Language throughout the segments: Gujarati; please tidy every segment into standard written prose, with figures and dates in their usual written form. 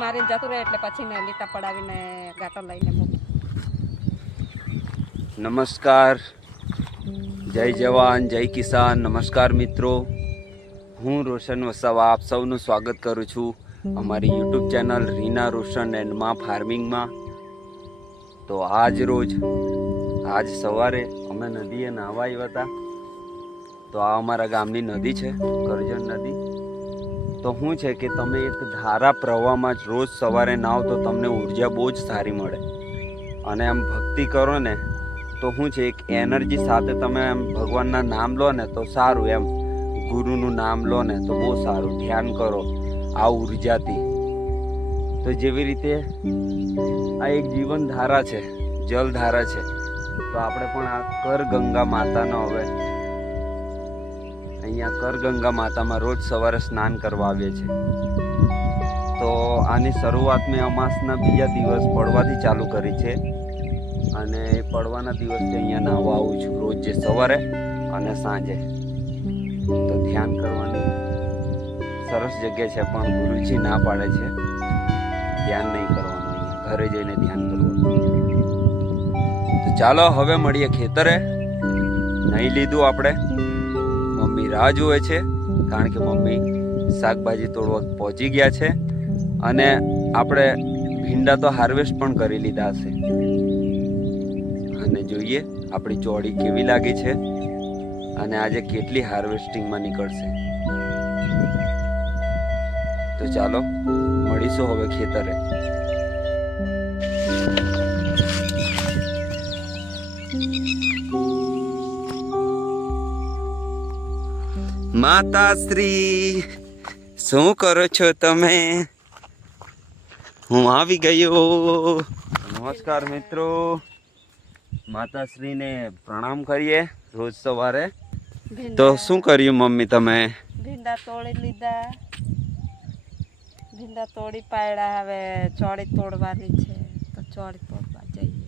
મારીને જતું રહે એટલે પછી ને લીટા પડાવીને ગાંટો લઈને મૂકું. નમસ્કાર, જય જવાન જય કિસાન. નમસ્કાર મિત્રો, હું રોશન વસાવા આપ સૌનું સ્વાગત કરું છું અમારી YouTube channel Reena Roshan and મા ફાર્મિંગમાં. તો આજ સવારે અમે નદીએ નાહવા આવ્યા હતા. તો આ અમારા ગામની નદી છે, કરજણ નદી. તો શું છે કે તમે એક ધારા પ્રવાહમાં રોજ સવારે નાહો તો તમને ઉર્જા બહુ જ સારી મળે. અને આમ ભક્તિ કરો ને તો શું છે, એક એનર્જી સાથે તમે એમ ભગવાનના નામ લો ને તો સારું. એમ ગુરુનું નામ લો ને તો બહુ સારું. ધ્યાન કરો આ ઉર્જાથી. તો જેવી રીતે આ એક જીવન ધારા છે, જલ ધારા છે. તો આપણે પણ આ કર ગંગા માતાનો હવે અહીંયા કર ગંગા માતામાં રોજ સવારે સ્નાન કરવા આવીએ છીએ. તો આની શરૂઆત મેં અમાસના બીજા દિવસ પડવાથી ચાલુ કરી છે. અને એ પડવાના દિવસથી અહીંયા નાહવા આવું છું રોજ, જે સવારે અને સાંજે. તો ધ્યાન કરવાની સરસ જગ્યા છે, પણ ગુરુજી ના પાડે છે ધ્યાન નહીં કરવાનું, અહીંયા ઘરે જઈને ધ્યાન કરવાનું. તો ચાલો હવે મળીએ ખેતરે. નહીં લીધું આપણે, મમ્મી રાહ જુએ છે, કારણ કે મમ્મી શાકભાજી તોડવા પહોંચી ગયા છે. અને આપણે ભીંડા તો હાર્વેસ્ટ પણ કરી લીધા હશે. અને જોઈએ આપણી ચોળી કેવી લાગી છે અને આજે કેટલી હાર્વેસ્ટિંગમાં નીકળશે. તો ચાલો મળીશું હવે ખેતરે. માતાશ્રી, શું કરો છો તમે? હું આવી ગયો. નમસ્કાર મિત્રો, માતાશ્રીને પ્રણામ કરીએ રોજ સવારે. તો શું કર્યું મમ્મી તમે? ભીંડા તોડી લીધા, ભીંડા તોડી પાડ્યા. હવે ચોળી તોડવાની છે, તો ચોળી તોડવા જઈએ.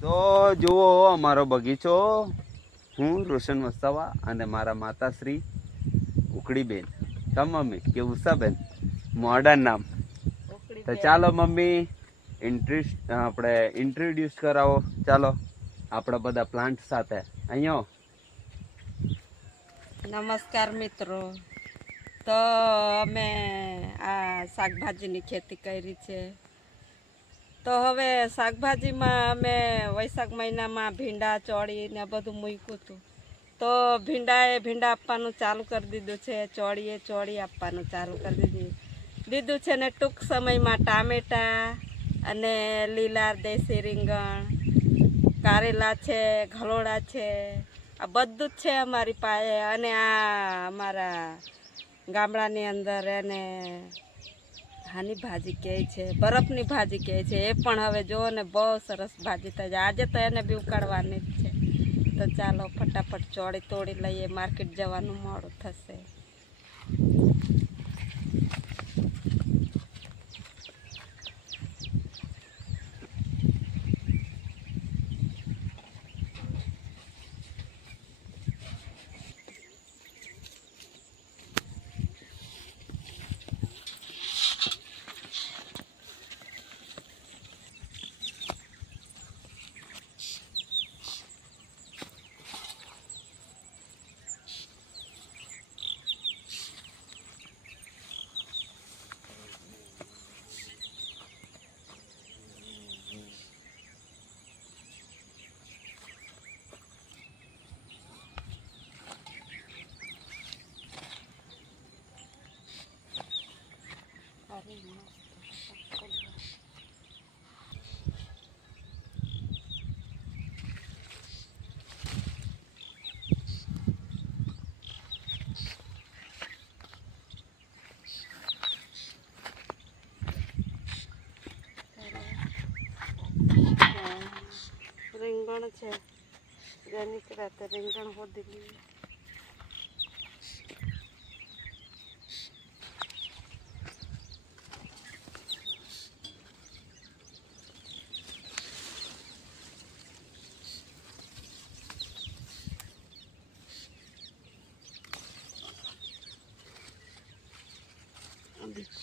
તો જુઓ અમારો બગીચો. હું રોશન વસાવા અને મારા માતાશ્રી ઉકડીબેન. કમ મમ્મી કે ઉષાબેન, મોડર્ન નામ. તો ચાલો મમ્મી આપણે ઇન્ટ્રોડ્યુસ કરાવો. ચાલો આપણા બધા પ્લાન્ટ સાથે. અહીંયા નમસ્કાર મિત્રો. તો અમે આ શાકભાજીની ખેતી કરી છે. તો હવે શાકભાજીમાં અમે વૈશાખ મહિનામાં ભીંડા ચોળી ને બધું મૂક્યું હતું. તો ભીંડા આપવાનું ચાલુ કરી દીધું છે, ચોળી આપવાનું ચાલુ કરી દીધું છે. ને ટૂંક સમયમાં ટામેટા અને લીલા દેશી રીંગણ, કારેલા છે, ગલોડા છે, આ બધું જ છે અમારી પાસે. અને આ અમારા ગામડાની અંદર એને હાની ભાજી કહે છે, બરફની ભાજી કહે છે. એ પણ હવે જુઓ ને બહુ સરસ ભાજી થાય છે. આજે તો એને બી ઉકાળવાની જ છે. તો ચાલો ફટાફટ ચોળી તોડી લઈએ, માર્કેટ જવાનું મોડું થશે. રીંગણ છે, નીકળ્યા તો રીંગણ હોદી લઈએ.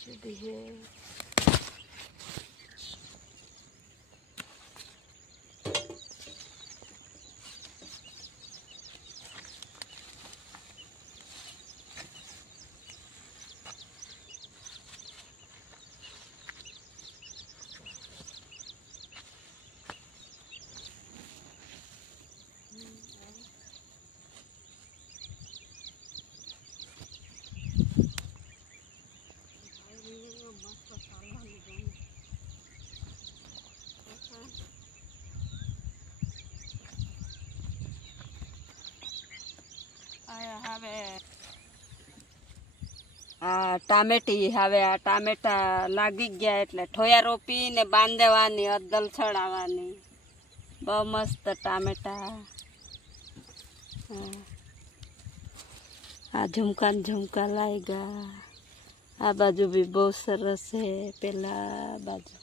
સુધી છે. આ ટામેટી હવે આ ટામેટા લાગી ગયા એટલે ઠોયા રોપીને બાંધવાની અદ્દલ છડાવવાની. બહુ મસ્ત ટામેટા. આ ઝુમકા ને ઝુમકા લાગ્યા. આ બાજુ બી બહુ સરસ છે. પેલા બાજુ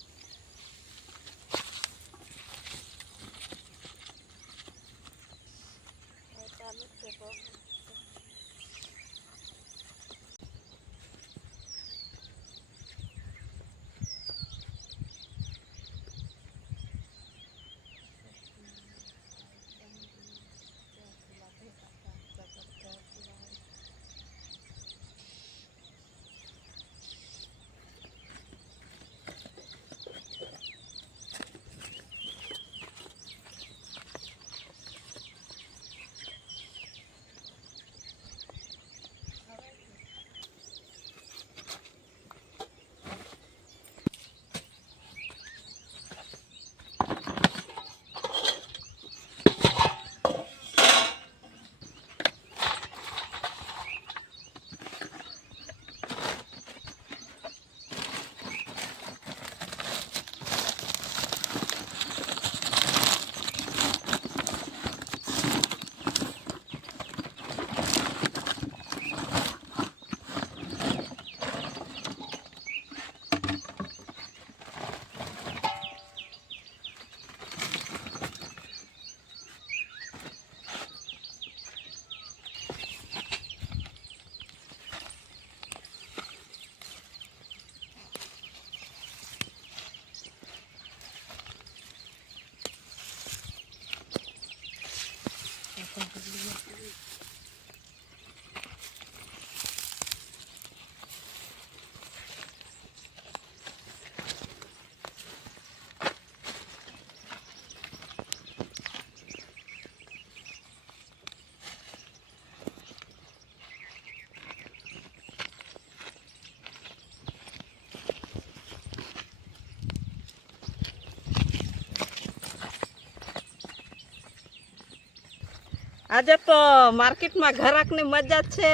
આજે તો માર્કેટમાં ઘરાકની મજા છે.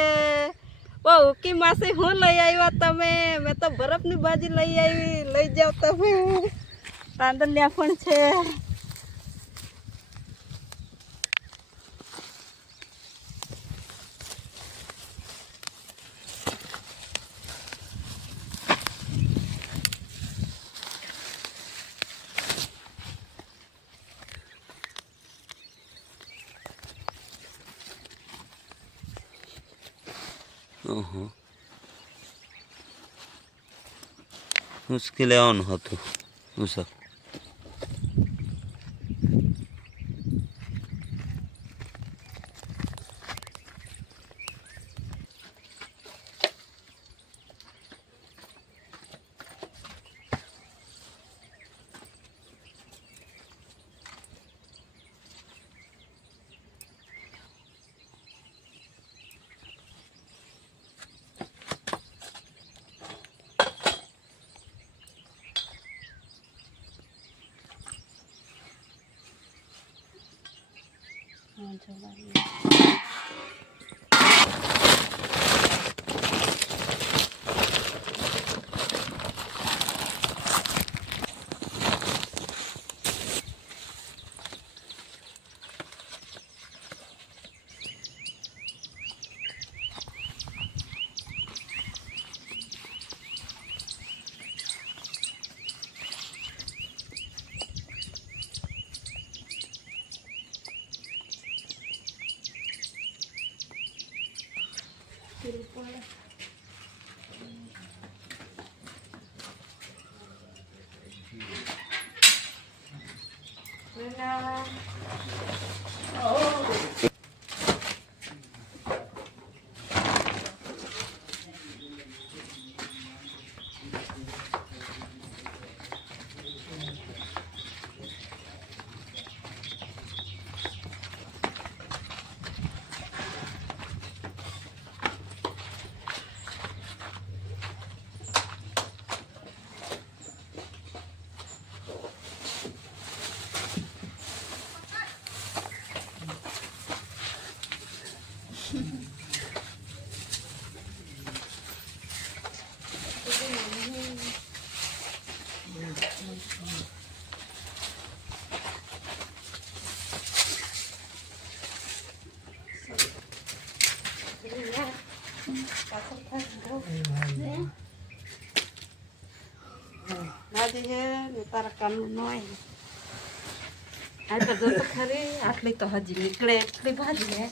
ઓ ઉકી માસી હું લઈ આવ્યા તમે? મેં તો બરફની ભાજી લઈ આવી. લઈ જાઓ તમે. તાંદલિયા પણ છે. ઓહો, મુશ્કેલ આવવાનું હતું. મુસા ગયા. ભાજી છે ને તારા કામનું ન હોય આ તો જો તો ખરી આટલી તો હજી નીકળે એટલી ભાજી હે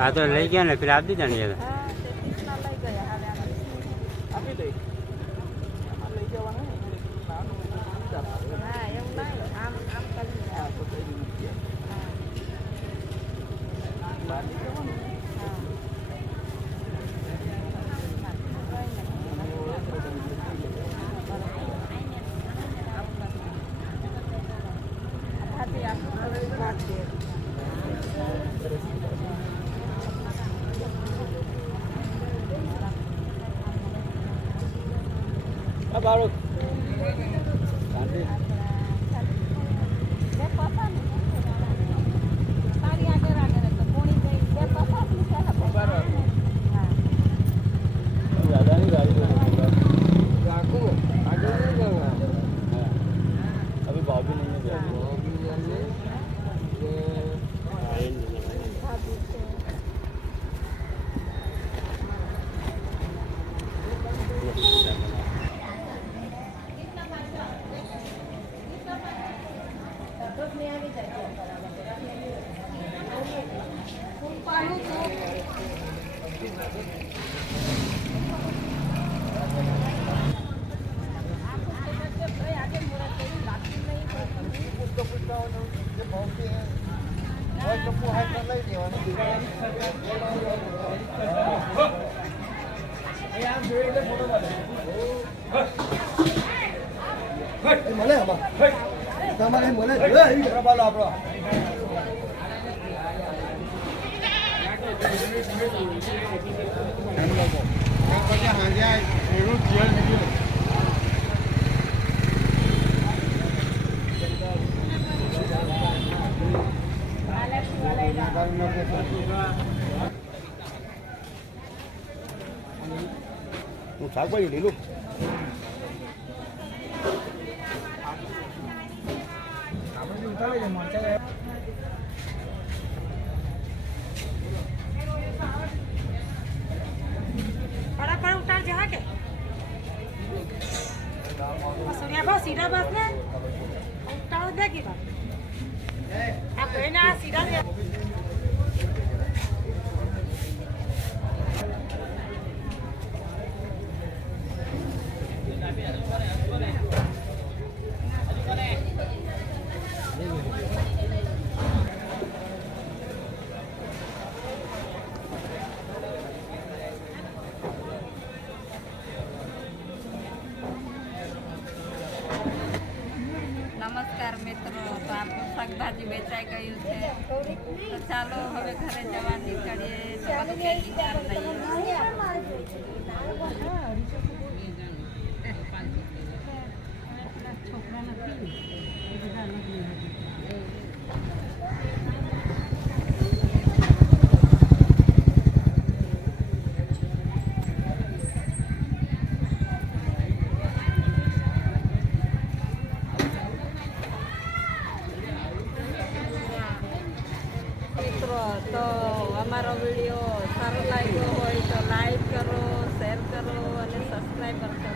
આ તો લઈ ગયા ને પેલા આપી દીધા ને બાળક શાકભાજી લીલું सीधा बस ने उतार देगी बात आप ना सीधा दे નમસ્કાર મિત્રો, તો આપણું શાકભાજી વેચાઈ ગયું છે, તો ચાલો હવે ઘરે જવા નીકળીએ. તો બધું પેકિંગ કરી લઈએ. મિત્રો, તો અમારો વિડીયો સારો લાગ્યો હોય તો લાઈક કરો, શેર કરો અને સબસ્ક્રાઈબર કરો.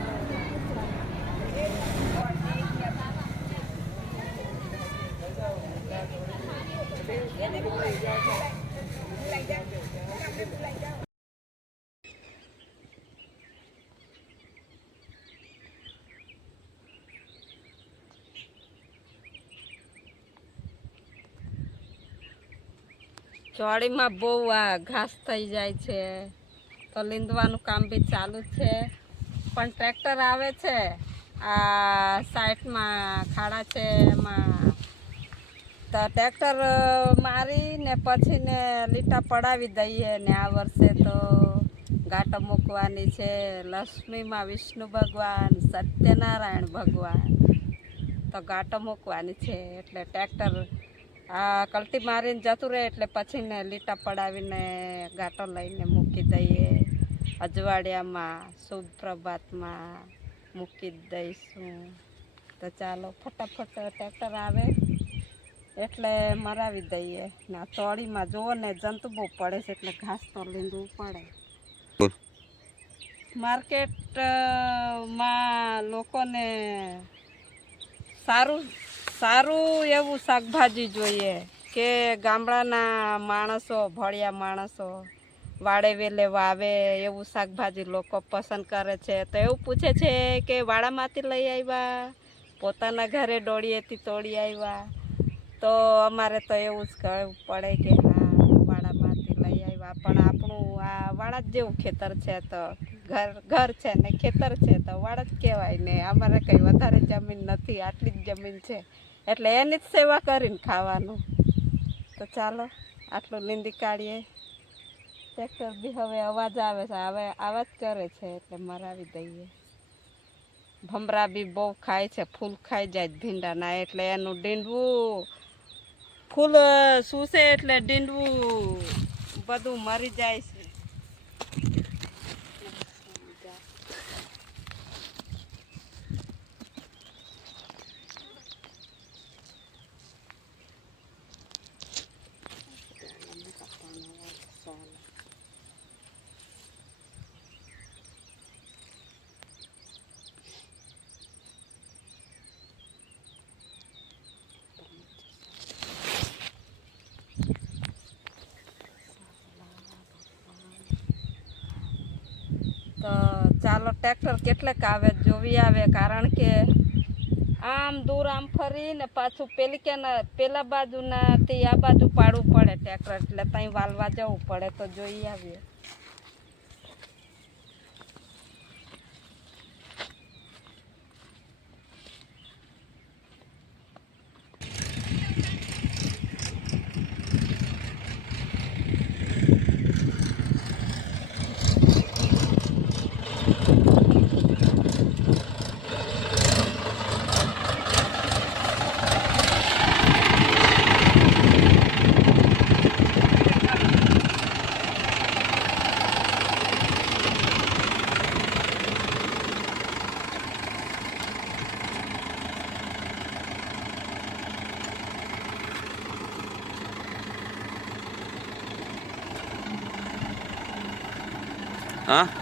ચોળીમાં બહુ આ ઘાસ થઈ જાય છે, તો લીંદવાનું કામ બી ચાલુ છે, પણ ટ્રેક્ટર આવે છે. આ સાઈડમાં ખાડા છે એમાં તો ટ્રેક્ટર મારીને પછી ને લીટા પડાવી દઈએ ને આ વર્ષે તો ગાંટો મૂકવાની છે. લક્ષ્મીમાં વિષ્ણુ ભગવાન, સત્યનારાયણ ભગવાન, તો ગાંટો મૂકવાની છે. એટલે ટ્રેક્ટર આ કલટી મારીને જતું રહે એટલે પછી ને લીટા પડાવીને ગાંટો લઈને મૂકી દઈએ. અજવાડિયામાં શુભ પ્રભાતમાં મૂકી દઈશું. તો ચાલો ફટાફટ ટ્રેક્ટર આવે એટલે મરાવી દઈએ. ના ચોળીમાં જુઓ ને જંતુ બહુ પડે છે એટલે ઘાસ તો લીંદવું પડે. માર્કેટમાં લોકોને સારું એવું શાકભાજી જોઈએ કે ગામડાના માણસો, ભળિયા માણસો વાડે વેલે વાવે એવું શાકભાજી લોકો પસંદ કરે છે. તો એવું પૂછે છે કે વાડામાંથી લઈ આવ્યા, પોતાના ઘરે ડોળીએથી તોડી આવ્યા? તો અમારે તો એવું જ કહેવું પડે કે હા, વાડામાંથી લઈ આવ્યા. પણ આપણું આ વાડા જ જેવું ખેતર છે, તો ઘર છે ને ખેતર છે તો વાડા જ કહેવાય ને. અમારે કંઈ વધારે જમીન નથી, આટલી જ જમીન છે એટલે એની જ સેવા કરીને ખાવાનું. તો ચાલો આટલું લીંદી કાઢીએ. ટ્રેક્ટર બી હવે અવાજ આવે છે, હવે આવાજ કરે છે એટલે મરાવી દઈએ. ભમરા બી બહુ ખાય છે, ફૂલ ખાઈ જાય ભીંડાના, એટલે એનું ડીંડવું ફૂલ સૂસે એટલે ડીંડવું બધું મરી જાય છે. તો ચાલો ટ્રેક્ટર કેટલેક આવે જોવી આવે, કારણ કે આમ દૂર આમ ફરીને પાછું પેલી કે પેલા બાજુના તે આ બાજુ પાડવું પડે ટ્રેક્ટર, એટલે ત્યાં વાલવા જવું પડે. તો જોઈ આવીએ. હા